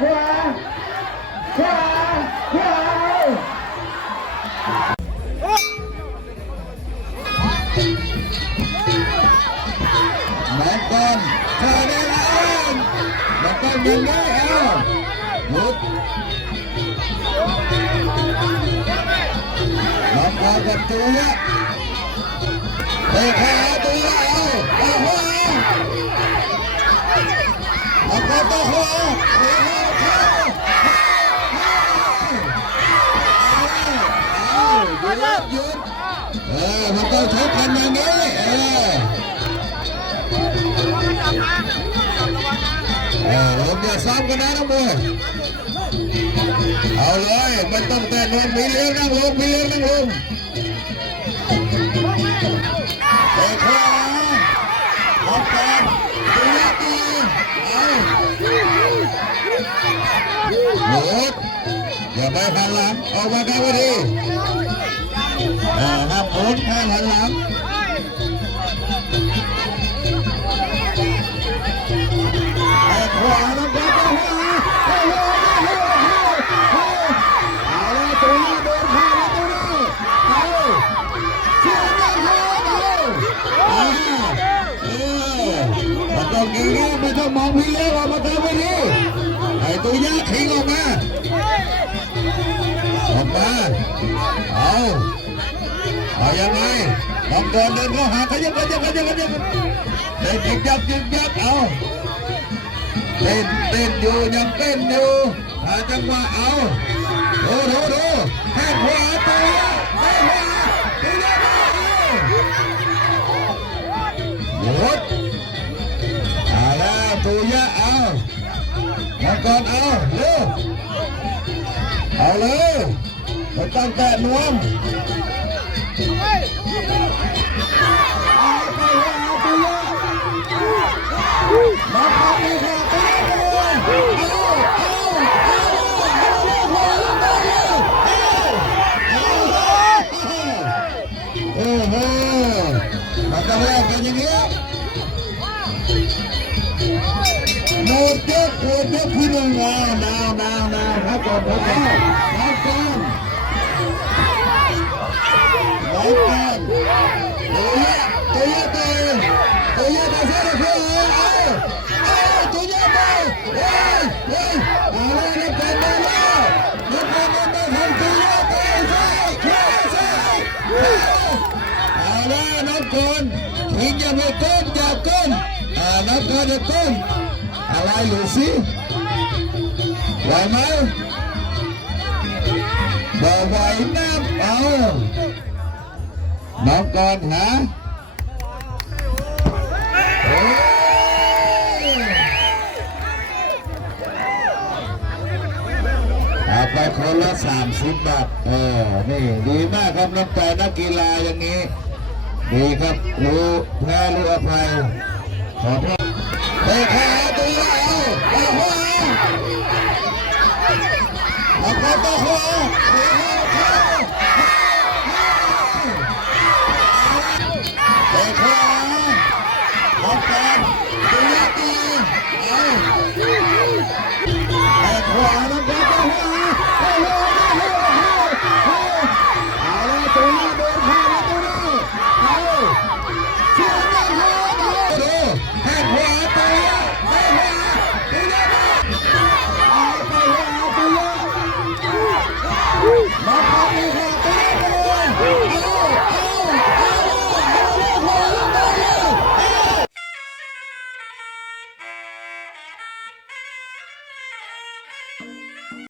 ขวาขวนเธอไแล้วแม็กนยิงได้แล้หยุดล็อกบอลกตัวเตะครับ ยุดหยุดเออมันต้องชกกันอย่างนี้เออเออผมอย่าซ้ำกันนะน้องบัวเอาเลยมันต้องแต่นวลมีเลี้ยงนั่งลงมีเลี้ยงนั่งลงเตะขวาออกก่อนตีตีเอาหยุดอย่าไปหันหลังออกมาได้พอดี อ่าห้ามโอนห้ามหันหลังไอ้ขวานะบอลขวาเอาละตัวนี้โดนขาตัวนี้เอาเชื่อไม่เข้าเอาเออมันต้องกินเรื่องไม่ต้องมองพี่เลี้ยงออกมาเติมไปดิไอ้ตัวยาทิ้งออกมาออกมาเอา เอายังไงลองเดินเดินเข้าหาขยับขยับขยับขยับเดินจิกยับจิกยับเอาเต้นเต้นอยู่ยังเต้นอยู่หาจังหวะเอาดูดูดูแค่ขวาตัวแค่ขวาตัวเดียวเอาหยุดเอาแล้วตัวยะเอามาก่อนเอาเร็วเอาเลยไม่ต้งแตะนวม เอาไปเอมาเข้าไปค่ะตัวเดียวเอาเอาเอาโอ้โหมันจะแลกกันองนี้หมดยกหมดยกที่หนึ่งอะนาวนาวนาวครับก่อนครับก่อนครับก่อนครับก่อนตัวเยอะตัวเยอะตัวเยอะตัวเยอะตัวเยอะเอาเอาตัวเยอะไปเฮ้ยเฮ้ยเอาเลยนับกันมาแล้วนับกันมาแล้วทำตัวเยอะไปใช่ใช่ใช่เอาเลยนับก่ ยิงอย่าไปก้มอย่าก้มอ่านับก่อนอย่าก้มอะไรหรือสิไหวไหมบ่ไหวนับเอานับก่อนฮะเอาไปคนละสามสิบบาทเออ นี่ ดีมากครับน้ำใจนักกีฬาอย่างนี้ ดีครับรู้แพ้รู้อภัยขอโทษเฮ้ย